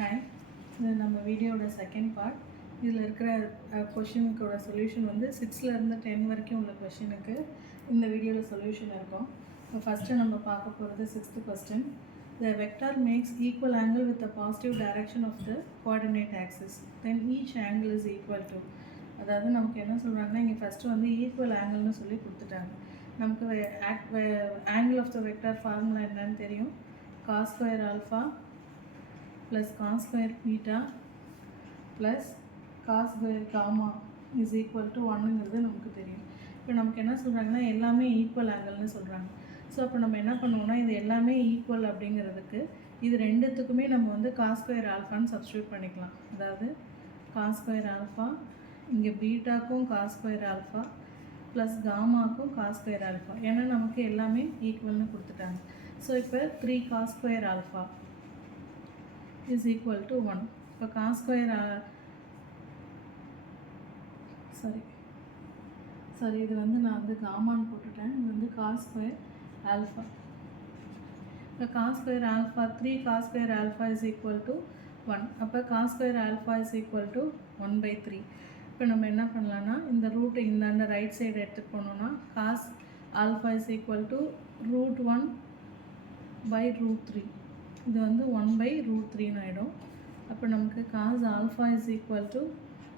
Hi, இது நம்ம வீடியோட செகண்ட் பார்ட். இதில் இருக்கிற கொஷினுக்கோட சொல்யூஷன் வந்து 6லேருந்து 10 வரைக்கும் உள்ள கொஷினுக்கு இந்த வீடியோவில் சொல்யூஷன் இருக்கும். இப்போ ஃபஸ்ட்டு நம்ம பார்க்க போகிறது 6th question. The vector makes equal angle with the positive direction of the coordinate axis. Then each angle is equal to. அதாவது நமக்கு என்ன சொல்கிறாங்கன்னா, இங்கே ஃபஸ்ட்டு வந்து ஈக்குவல் ஆங்கிள்னு சொல்லி கொடுத்துட்டாங்க. நமக்கு angle of the vector formula என்னன்னு தெரியும். cos square alpha plus cos square beta plus cos square gamma is equal to 1ங்கிறது நமக்கு தெரியும். இப்போ நமக்கு என்ன சொல்கிறாங்கன்னா, எல்லாமே ஈக்குவல் ஆங்கிள்னு சொல்கிறாங்க. ஸோ அப்போ நம்ம என்ன பண்ணுவோம்னா, இது எல்லாமே ஈக்குவல் அப்படிங்கிறதுக்கு இது ரெண்டுத்துக்குமே நம்ம வந்து cos square ஆல்ஃபான்னு சப்ஸ்டியூட் பண்ணிக்கலாம். அதாவது cos square ஆல்ஃபா, இங்கே பீட்டாக்கும் cos square ஆல்ஃபா ப்ளஸ் காமாக்கும் cos square ஆல்ஃபா, ஏன்னா நமக்கு எல்லாமே ஈக்குவல்னு கொடுத்துட்டாங்க. ஸோ இப்போ 3 cos square alpha is equal to 1. இப்போ cos square இது வந்து நான் வந்து காமான்னு போட்டுட்டேன். இது வந்து cos square ஆல்ஃபா. இப்போ cos square alpha 3 cos square alpha is equal to 1. அப்போ cos square alpha is equal to 1/3. இப்போ நம்ம என்ன பண்ணலான்னா, இந்த ரூட்டை இந்த ரைட் சைடு எடுத்துகிட்டு போனோம்னா cos alpha is equal to √1/√3. இது வந்து 1/√3ன்னு ஆகிடும். அப்போ நமக்கு cos alpha is equal to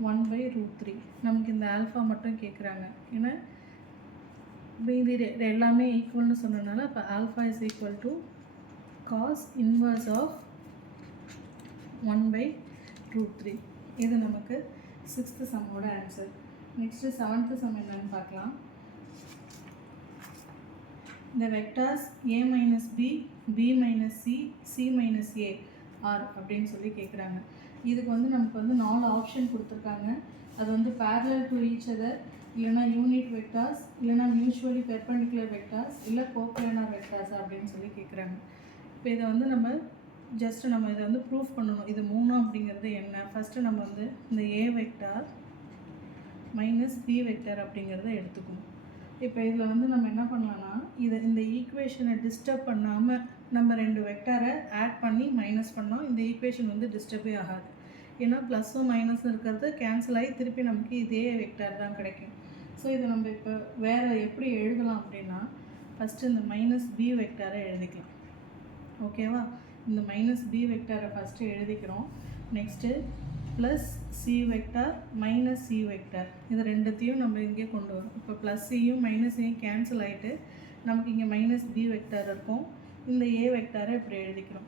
1/√3. நமக்கு இந்த ஆல்ஃபா மட்டும் கேட்குறாங்க, ஏன்னா இது எல்லாமே ஈக்குவல்னு சொன்னதுனால இப்போ alpha is equal to cos inverse of 1/√3. இது நமக்கு 6th சம்மோட answer. Next 7th some என்னன்னு பார்க்கலாம். இந்த வெக்டார்ஸ் a minus b, b minus c, c minus a are அப்படின்னு சொல்லி கேட்குறாங்க. இதுக்கு வந்து நமக்கு வந்து 4 ஆப்ஷன் கொடுத்துருக்காங்க. அது வந்து parallel to each other, இல்லைனா யூனிட் வெக்டார்ஸ், இல்லைனா மியூச்சுவலி பெர்பெண்டிகுலர் வெக்டார்ஸ், இல்லை கோப்ளானார் வெக்டார்ஸ் அப்படின்னு சொல்லி கேட்குறாங்க. இப்போ இதை வந்து நம்ம இதை வந்து ப்ரூஃப் பண்ணணும். இது 3 அப்படிங்கிறது என்ன. ஃபஸ்ட்டு நம்ம வந்து இந்த a vector minus b vector அப்படிங்கிறத எடுத்துக்கணும். இப்போ இதில் வந்து நம்ம என்ன பண்ணலான்னா, இந்த ஈக்குவேஷனை டிஸ்டர்ப் பண்ணாமல் நம்ம 2 வெக்டாரை ஆட் பண்ணி மைனஸ் பண்ணோம். இந்த ஈக்குவேஷன் வந்து டிஸ்டர்பே ஆகாது, ஏன்னா ப்ளஸ்ஸும் மைனஸும் இருக்கிறது கேன்சல் ஆகி திருப்பி நமக்கு இதே வெக்டார் தான் கிடைக்கும். ஸோ இதை நம்ம இப்போ வேறு எப்படி எழுதலாம் அப்படின்னா, ஃபஸ்ட்டு இந்த மைனஸ் b வெக்டாரை எழுதிக்கலாம். ஓகேவா, இந்த மைனஸ் b வெக்டாரை ஃபஸ்ட்டு எழுதிக்கிறோம். Next plus C vector minus C vector, இது ரெண்டுத்தையும் நம்ம இங்கே கொண்டு வரோம். இப்போ ப்ளஸ் சியும் மைனஸ் சியும் கேன்சல் ஆகிட்டு நமக்கு இங்கே மைனஸ் b வெக்டார் இருக்கும். இந்த a வெக்டாரை இப்படி எழுதிக்கிறோம்.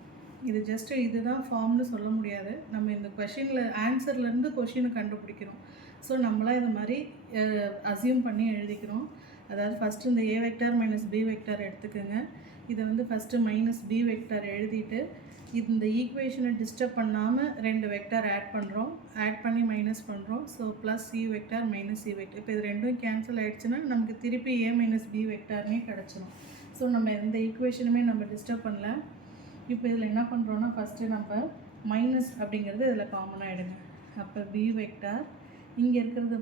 இது ஜஸ்ட்டு இதுதான் ஃபார்ம்னு சொல்ல முடியாது. நம்ம இந்த கொஷினில் ஆன்சர்லேருந்து கொஷினை கண்டுபிடிக்கிறோம். ஸோ நம்மளாம் இது மாதிரி அசியூம் பண்ணி எழுதிக்கிறோம். அதாவது ஃபஸ்ட்டு இந்த a vector minus b vector எடுத்துக்கோங்க. இதை வந்து ஃபஸ்ட்டு மைனஸ் b வெக்டார் எழுதிட்டு இந்த ஈக்குவேஷனை டிஸ்டர்ப் பண்ணாமல் 2 வெக்டார் ஆட் பண்ணுறோம், ஆட் பண்ணி மைனஸ் பண்ணுறோம். So plus C vector minus C vector. இப்போ இது ரெண்டும் கேன்சல் ஆகிடுச்சுன்னா நமக்கு திருப்பி a மைனஸ் b வெக்டார்னே கிடச்சிடும். ஸோ நம்ம எந்த ஈக்குவேஷனுமே நம்ம டிஸ்டர்ப் பண்ணல. இப்போ இதில் என்ன பண்ணுறோன்னா, ஃபஸ்ட்டு நம்ம மைனஸ் அப்படிங்கிறது இதில் காமனாக எடுங்க. அப்போ b வெக்டார் இங்கே இருக்கிறது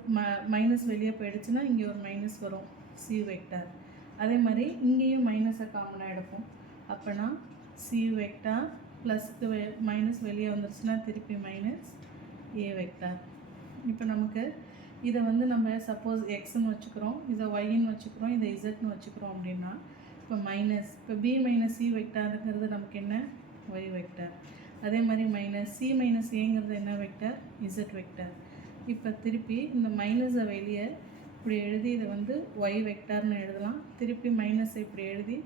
மைனஸ் வெளியே போயிடுச்சுன்னா இங்கே ஒரு மைனஸ் வரும், சி வெக்டார். அதே மாதிரி இங்கேயும் மைனஸை காமனாக எடுப்போம். அப்போனா சி வெக்டார் ப்ளஸ்க்கு மைனஸ் வெளியே வந்துருச்சுன்னா திருப்பி மைனஸ் ஏ வெக்டார். இப்போ நமக்கு இதை வந்து நம்ம சப்போஸ் எக்ஸ்ன்னு வச்சுக்கிறோம், இதை ஒய்ன்னு வச்சுக்கிறோம், இதை இசட்னு வச்சுக்கிறோம் அப்படின்னா, இப்போ மைனஸ் இப்போ பி மைனஸ் சி வெக்டாருங்கிறது நமக்கு என்ன, ஒய் வெக்டார். அதே மாதிரி மைனஸ் சி மைனஸ் ஏங்கிறது என்ன வெக்டார், இசட் வெக்டார். இப்போ திருப்பி இந்த மைனஸை வெளியே இப்படி எழுதி இதை வந்து ஒய் வெக்டார்னு எழுதலாம். திருப்பி மைனஸை இப்படி எழுதி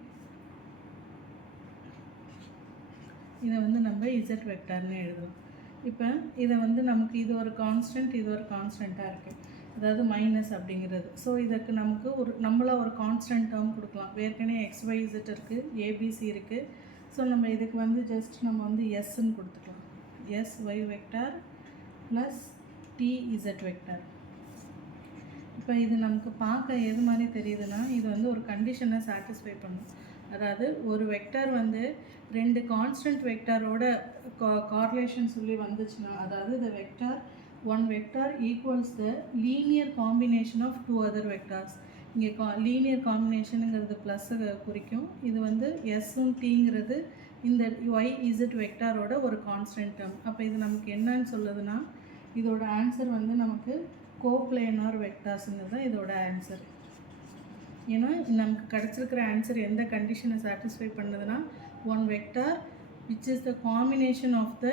இதை வந்து நம்ம இசட் வெக்டார்னு எழுதலாம். இப்போ இதை வந்து நமக்கு இது ஒரு கான்ஸ்டன்ட், இது ஒரு கான்ஸ்டண்ட்டாக இருக்குது, அதாவது மைனஸ் அப்படிங்கிறது. ஸோ இதுக்கு நமக்கு நம்மளாக ஒரு கான்ஸ்டன்ட் டேர்ம் கொடுக்கலாம். ஏற்கனவே XYZ இருக்குது, ABC இருக்குது. ஸோ நம்ம இதுக்கு வந்து ஜஸ்ட் நம்ம வந்து எஸ்ன்னு கொடுத்துக்கலாம். SY vector plus TZ vector. இப்போ இது நமக்கு பார்க்க எது மாதிரி தெரியுதுன்னா, இது வந்து ஒரு கண்டிஷனை சாட்டிஸ்ஃபை பண்ணும். அதாவது ஒரு வெக்டார் வந்து 2 கான்ஸ்டன்ட் வெக்டாரோட கார்லேஷன் சொல்லி வந்துச்சுன்னா, அதாவது the vector one vector equals the linear combination of 2 other vectors. இங்கே லீனியர் காம்பினேஷனுங்கிறது ப்ளஸ்ஸை குறிக்கும். இது வந்து எஸ்ஸும் டீங்கிறது இந்த YZ வெக்டாரோட ஒரு கான்ஸ்டன்ட் டேர்ம். அப்போ இது நமக்கு என்னன்னு சொல்லுதுன்னா இதோட ஆன்சர் வந்து நமக்கு கோப்ளேனார் வெக்டார்ஸுங்கிறது தான் இதோட ஆன்சர். ஏன்னா நமக்கு கிடச்சிருக்கிற ஆன்சர் எந்த கண்டிஷனை சாட்டிஸ்ஃபை பண்ணுதுன்னா one vector which is the combination of the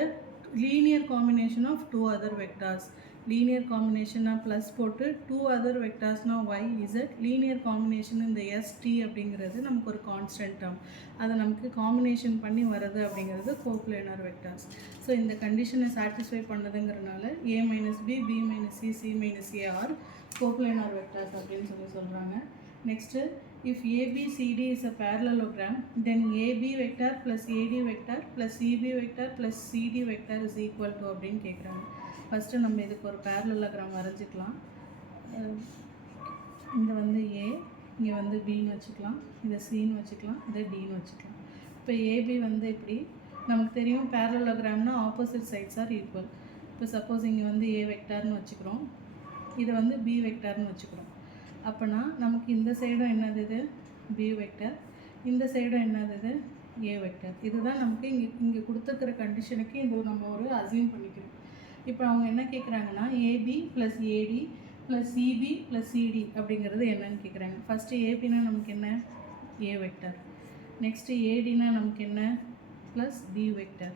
linear combination of two other vectors. Linear காம்பினேஷனாக ப்ளஸ் போட்டு டூ அதர் வெக்டார்ஸ்னால் YZ, லீனியர் காம்பினேஷன் இந்த ST அப்படிங்கிறது நமக்கு ஒரு கான்ஸ்டன்ட் டேர்ம். அதை நமக்கு காம்பினேஷன் பண்ணி வருது அப்படிங்கிறது கோப்ளேனார் வெக்டார்ஸ். ஸோ இந்த கண்டிஷனை சாட்டிஸ்ஃபை பண்ணதுங்கிறனால A minus B, B minus C, C minus A are coplanar vectors அப்படின்னு சொல்கிறாங்க. Next, if ABCD is a parallelogram, then AB vector plus AD vector plus CB vector plus CD vector is equal to அப்படின்னு கேட்குறாங்க. First நம்ம இதுக்கு ஒரு parallelogram வரைஞ்சிக்கலாம். இங்கே வந்து A, இங்கே வந்து Bன்னு வச்சுக்கலாம், இதை Cன்னு வச்சுக்கலாம், இதை Dன்னு வச்சுக்கலாம். இப்போ AB வந்து இப்படி நமக்கு தெரியும் parallelogramனா ஆப்போசிட் சைட்ஸ் ஆர் ஈக்குவல். இப்போ சப்போஸ் இங்கே வந்து A வெக்டார்னு வச்சுக்கிறோம், இதை வந்து B வெக்டார்னு வச்சுக்கிறோம். அப்போனா நமக்கு இந்த சைடும் என்னது இது B வெக்டர், இந்த சைடும் என்னது இது A வெக்டர். இதுதான் நமக்கு இங்கே கொடுத்துருக்கிற கண்டிஷனுக்கு இது நம்ம ஒரு அசியூம் பண்ணிக்கிறோம். இப்போ அவங்க என்ன கேட்குறாங்கன்னா AB + AD + CB + CD அப்படிங்கிறது என்னன்னு கேட்குறாங்க. ஃபஸ்ட்டு ஏபினா நமக்கு என்ன A வெக்டர், நெக்ஸ்ட்டு ஏடினா நமக்கு என்ன ப்ளஸ் B வெக்டர்,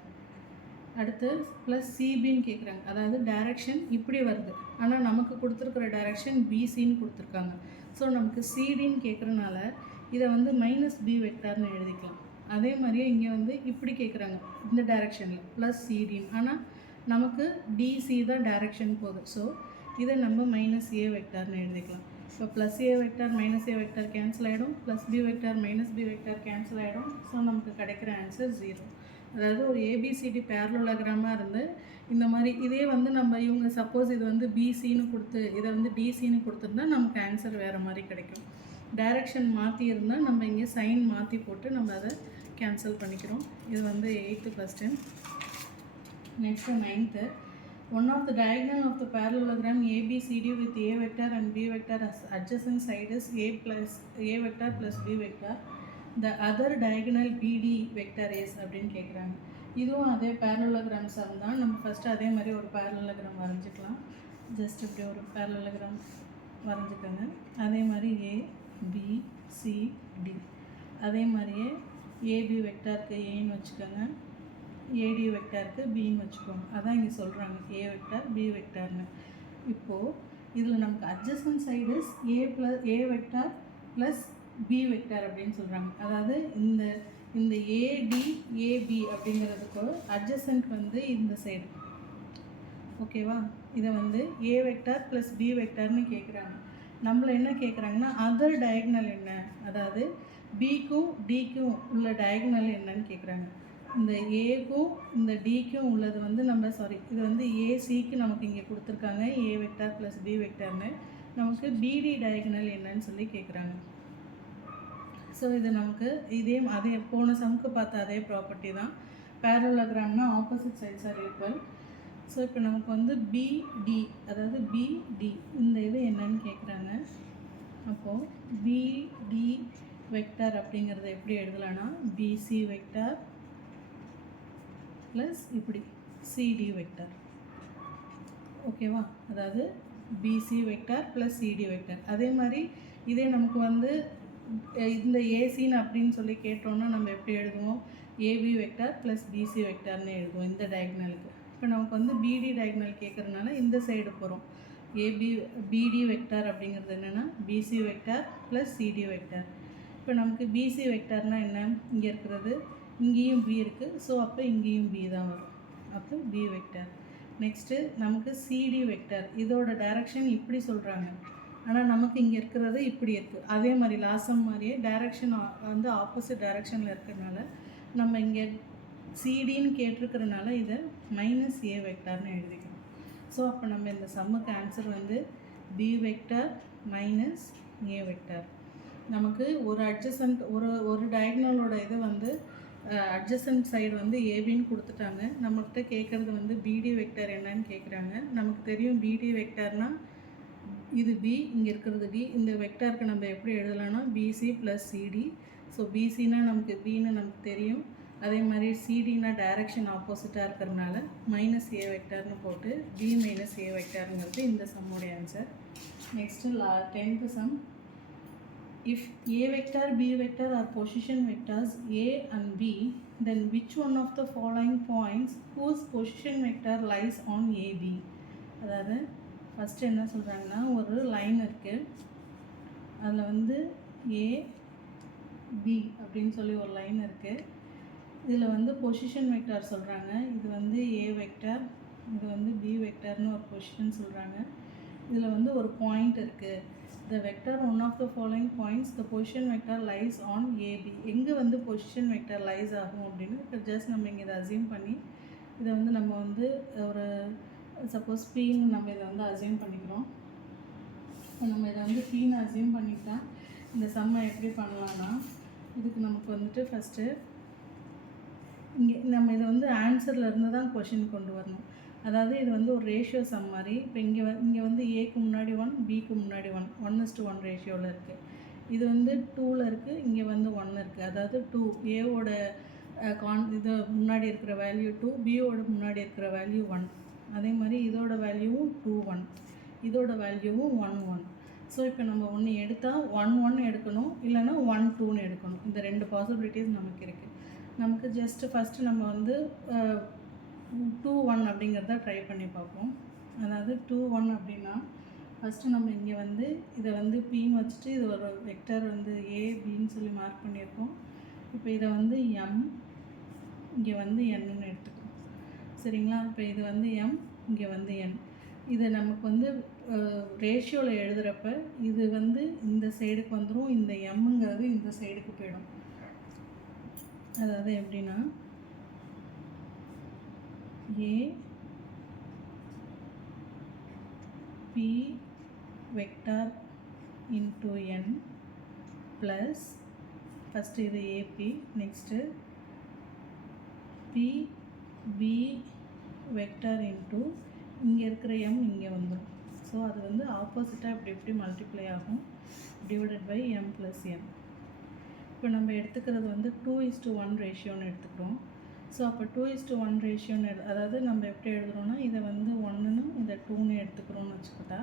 அடுத்து ப்ளஸ் சிபின்னு கேட்குறாங்க. அதாவது டைரக்ஷன் இப்படி வருது, ஆனால் நமக்கு கொடுத்துருக்குற டைரக்ஷன் பிசின்னு கொடுத்துருக்காங்க. ஸோ நமக்கு சிடின்னு கேட்குறனால இதை வந்து -B வெக்டார்னு எழுதிக்கலாம். அதே மாதிரியே இங்கே வந்து இப்படி கேட்குறாங்க இந்த டைரக்ஷனில் ப்ளஸ் சிடின்னு, ஆனால் நமக்கு டிசி தான் டைரக்ஷன் போகுது. ஸோ இதை நம்ம -A வெக்டார்னு எழுதிக்கலாம். இப்போ +A vector -A vector cancel ஆகிடும், +B vector -B vector cancel ஆகிடும். ஸோ நமக்கு கிடைக்கிற ஆன்சர் 0. அதாவது ஒரு ஏபிசிடி பேரலோகிராமாக இருந்து இந்த மாதிரி இதே வந்து நம்ம இவங்க சப்போஸ் இது வந்து பிசின்னு கொடுத்து இதை வந்து டிசின்னு கொடுத்துருந்தா நமக்கு ஆன்சர் வேறு மாதிரி கிடைக்கும். டைரக்ஷன் மாற்றி இருந்தால் நம்ம இங்கே சைன் மாற்றி போட்டு நம்ம அதை கேன்சல் பண்ணிக்கிறோம். இது வந்து 8th question. Next 9th. One of the diagonal of the parallelogram ABCD with A vector and B vector as adjacent side is A vector plus B vector. The other diagonal BD vector is அப்படின்னு கேட்குறாங்க. இதுவும் அதே parallelogram some தான். நம்ம first அதே மாதிரி ஒரு parallelogram வரைஞ்சிக்கலாம். Just இப்படி ஒரு parallelogram வரைஞ்சிக்கோங்க. அதே மாதிரி A, B, C, D. அதே மாதிரியே AB வெக்டாருக்கு ஏன்னு வச்சுக்கோங்க, AD வெக்டாருக்கு பின்னு வச்சுக்கோங்க. அதான் இங்கே சொல்கிறாங்க A வெக்டார் B வெக்டார்னு. இப்போது இதில் நமக்கு adjacent side A vector plus B vector அப்படின்னு சொல்கிறாங்க. அதாவது இந்த AD AB அப்படிங்கிறதுக்கு அட்ஜசன்ட் வந்து இந்த சைடு, ஓகேவா? இதை வந்து A வெக்டார் ப்ளஸ் B வெக்டார்னு கேட்குறாங்க. நம்மளை என்ன கேட்குறாங்கன்னா அதர் டயக்னல் என்ன, அதாவது பிக்கும் டிக்கும் உள்ள டயக்னல் என்னன்னு கேட்குறாங்க. இந்த ஏக்கும் இந்த டிக்கும் உள்ளது வந்து நம்ம இது வந்து ஏசிக்கு நமக்கு இங்கே கொடுத்துருக்காங்க A வெக்டார் ப்ளஸ் B வெக்டார்னு. நமக்கு பிடி டயக்னல் என்னன்னு சொல்லி கேட்குறாங்க. ஸோ இது நமக்கு அதே போன சமுக்கு பார்த்த அதே ப்ராப்பர்ட்டி தான். பேரலோகிராம்னா opposite sides are equal. So இப்போ நமக்கு வந்து பிடி, அதாவது பிடி இந்த இது என்னன்னு கேட்குறாங்க. அப்போது பிடி வெக்டார் அப்படிங்கிறத எப்படி எழுதலான்னா பிசி வெக்டார் ப்ளஸ் இப்படி சிடி வெக்டார், ஓகேவா? அதாவது BC vector plus CD vector. அதே மாதிரி இதே நமக்கு வந்து இந்த ஏசின்னு அப்படின்னு சொல்லி கேட்டோன்னா நம்ம எப்படி எழுதுவோம், ஏபி வெக்டார் ப்ளஸ் பிசி வெக்டார்னு எழுதுவோம் இந்த டயக்னலுக்கு. இப்போ நமக்கு வந்து பிடி டயக்னல் கேட்குறதுனால இந்த சைடு போகிறோம். பிடி வெக்டார் அப்படிங்கிறது என்னென்னா BC vector plus CD vector. இப்போ நமக்கு பிசி வெக்டார்னால் என்ன, இங்கே இருக்கிறது இங்கேயும் பி இருக்குது, ஸோ அப்போ இங்கேயும் பி தான் வரும், அப்போ பி வெக்டார். நெக்ஸ்ட்டு நமக்கு சிடி வெக்டார், இதோட டைரக்ஷன் இப்படி சொல்கிறாங்க, ஆனால் நமக்கு இங்கே இருக்கிறது இப்படி இருக்குது. அதே மாதிரி லாசம் மாதிரியே டைரக்ஷன் வந்து ஆப்போசிட் டைரக்ஷனில் இருக்கிறதுனால நம்ம இங்கே சிடின்னு கேட்டிருக்கிறதுனால இதை -A வெக்டார்னு எழுதிக்கணும். ஸோ அப்போ நம்ம இந்த சம்முக்கு ஆன்சர் வந்து B வெக்டார் -A வெக்டார். நமக்கு ஒரு அட்ஜசன்ட் ஒரு டயக்னலோட இது வந்து அட்ஜசன்ட் சைடு வந்து ஏபின்னு கொடுத்துட்டாங்க. நம்மகிட்ட கேட்குறது வந்து பிடி வெக்டார் என்னன்னு கேட்குறாங்க. நமக்கு தெரியும் பிடி வெக்டார்னால் இது பி, இங்கே இருக்கிறது டி. இந்த வெக்டாருக்கு நம்ம எப்படி எழுதலாம்னா பிசி ப்ளஸ் சிடி. ஸோ பிசினா நமக்கு பின்னு நமக்கு தெரியும், அதே மாதிரி சிடினா டைரக்ஷன் ஆப்போசிட்டாக இருக்கிறதுனால மைனஸ் ஏ வெக்டார்னு போட்டு பி மைனஸ் ஏ வெக்டாருங்கிறது இந்த சம்முடைய answer. Next 10th sum. If A vector, B vector are position vectors A and B, then which one of the following points whose position vector lies on AB? அதாவது first என்ன சொல்கிறாங்கன்னா, ஒரு line இருக்குது, அதில் வந்து A B அப்படின்னு சொல்லி ஒரு லைன் இருக்குது. இதில் வந்து பொசிஷன் வெக்டார் சொல்கிறாங்க. இது வந்து A வெக்டார், இது வந்து B வெக்டார்னு ஒரு பொசிஷன் சொல்கிறாங்க. இதில் வந்து ஒரு பாயிண்ட் இருக்குது. The vector one of the following points the position vector lies on AB. எங்கே வந்து பொசிஷன் வெக்டர் லைஸ் ஆகும் அப்படின்னு இப்போ ஜஸ்ட் நம்ம இங்கே இதை அசியூம் பண்ணி இதை வந்து நம்ம வந்து ஒரு சப்போஸ் பீன்னு நம்ம இதை வந்து அசியூம் பண்ணிக்கிறோம். நம்ம இதை வந்து பீன்னு அசியூம் பண்ணிட்டா இந்த சம்மை எப்படி பண்ணலான்னா, இதுக்கு நமக்கு வந்துட்டு ஃபஸ்ட்டு இங்கே நம்ம இதை வந்து ஆன்சர்லேருந்து தான் கொஷின் கொண்டு வரணும். அதாவது இது வந்து ஒரு ரேஷியோ சம் மாதிரி. இப்போ இங்கே வந்து ஏக்கு முன்னாடி 1, பிக்கு முன்னாடி 1, 1:1 ரேஷியோவில் இருக்குது. இது வந்து 2ல் இருக்குது, இங்கே வந்து 1 இருக்குது. அதாவது 2 ஏவோட இது முன்னாடி இருக்கிற வேல்யூ 2, பியோட முன்னாடி இருக்கிற வேல்யூ 1. அதே மாதிரி இதோட வேல்யூவும் 2, 1, இதோட வேல்யூவும் 1, 1. ஸோ இப்போ நம்ம ஒன்று எடுத்தால் 1, 1 எடுக்கணும், இல்லைனா 1, 2ன்னு எடுக்கணும். இந்த 2 பாசிபிலிட்டிஸ் நமக்கு இருக்குது. நமக்கு ஜஸ்ட்டு ஃபஸ்ட்டு நம்ம வந்து 2, 1 அப்படிங்கிறத ட்ரை பண்ணி பார்ப்போம். அதாவது 2, 1 அப்படின்னா ஃபஸ்ட்டு நம்ம இங்கே வந்து இதை வந்து பின்னு வச்சுட்டு இது ஒரு வெக்டர் வந்து ஏ பின்னு சொல்லி மார்க் பண்ணியிருக்கோம். இப்போ இதை வந்து எம், இங்கே வந்து என்னன்னு எடுத்துக்கோம். சரிங்களா? இப்போ இது வந்து எம், இங்கே வந்து என். இது நமக்கு வந்து ரேஷியோவில் எழுதுகிறப்ப இது வந்து இந்த சைடுக்கு வந்துடும், இந்த எம்முங்கிறது இந்த சைடுக்கு போயிடும். அதாவது எப்படின்னா A P vector into N plus first இது AP, next P B vector into இங்கே இருக்கிற M இங்கே வந்துடும். ஸோ அது வந்து ஆப்போசிட்டாக இப்படி மல்டிப்ளை ஆகும், divided by M plus N. இப்போ நம்ம எடுத்துக்கிறது வந்து 2:1 ரேஷியோன்னு எடுத்துக்கிறோம். ஸோ அப்போ 2:1 ரேஷியோன்னு அதாவது நம்ம எப்படி எழுதுகிறோன்னா, இதை வந்து 1ன்னு இதை 2ன்னு எடுத்துக்கிறோன்னு வச்சுக்கிட்டா,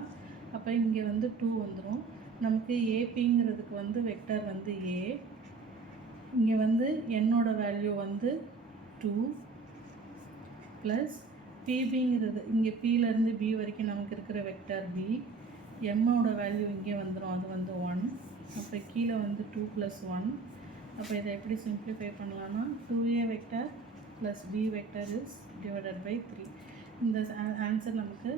அப்போ இங்கே வந்து 2 வந்துடும். நமக்கு ஏபிங்கிறதுக்கு வந்து வெக்டர் வந்து ஏ, இங்கே வந்து என்னோட வேல்யூ வந்து 2 ப்ளஸ் பிபிங்கிறது இங்கே பியிலேருந்து பி வரைக்கும் நமக்கு இருக்கிற வெக்டர் பி, எம்மோட வேல்யூ இங்கே வந்துடும், அது வந்து 1. அப்போ கீழே வந்து 2 + 1. அப்போ இதை எப்படி சிம்பிளிஃபை பண்ணலான்னா, 2a vector plus B vector is divided by 3. இந்த ஆன்சர் நமக்கு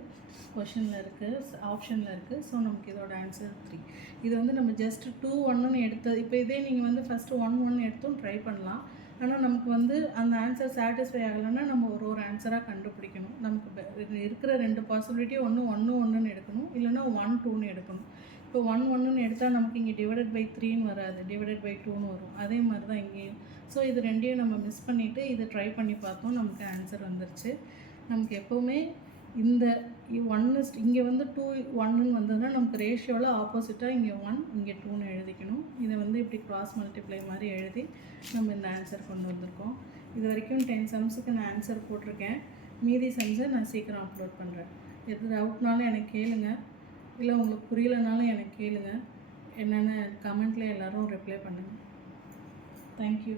கொஷனில் இருக்குது, ஆப்ஷனில் இருக்குது. ஸோ நமக்கு இதோட ஆன்சர் 3. இது வந்து நம்ம ஜஸ்ட் 2, 1ன்னு எடுத்தது. இப்போ இதே நீங்கள் வந்து ஃபஸ்ட்டு 1, 1 எடுத்தும் ட்ரை பண்ணலாம். ஆனால் நமக்கு வந்து அந்த ஆன்சர் சாட்டிஸ்ஃபை ஆகலைன்னா நம்ம ஒரு ஆன்சராக கண்டுபிடிக்கணும். நமக்கு இருக்கிற 2 பாசிபிலிட்டி ஒன்று 1, 1ன்னு எடுக்கணும், இல்லைன்னா 1, 2ன்னு எடுக்கணும். இப்போ 1, 1ன்னு எடுத்தால் நமக்கு இங்கே டிவைடட் பை 3ன்னு வராது, டிவைடட் பை 2ன்னு வரும். அதே மாதிரி தான் இங்கேயும். ஸோ இது ரெண்டையும் நம்ம மிஸ் பண்ணிவிட்டு இதை ட்ரை பண்ணி பார்த்தோம், நமக்கு ஆன்சர் வந்துருச்சு. நமக்கு எப்போவுமே இந்த 1 இங்கே வந்து 2, 1ன்னு வந்ததுன்னா நமக்கு ரேஷியோவில் ஆப்போசிட்டாக இங்கே 1, இங்கே 2ன்னு எழுதிக்கணும். இதை வந்து இப்படி கிராஸ் மல்டிப்ளை மாதிரி எழுதி நம்ம இந்த ஆன்சர் கொண்டு வந்திருக்கோம். இது வரைக்கும் 10 சம்ஸுக்கு நான் ஆன்சர் போட்டிருக்கேன். மீதி சம்ஸை நான் சீக்கிரம் அப்லோட் பண்ணுறேன். எது டவுட்னாலும் எனக்கு கேளுங்க, இல்லை உங்களுக்கு புரியலைனாலும் எனக்கு கேளுங்க. என்னென்ன கமெண்ட்டில் எல்லோரும் ரிப்ளை பண்ணுங்கள். தேங்க்யூ.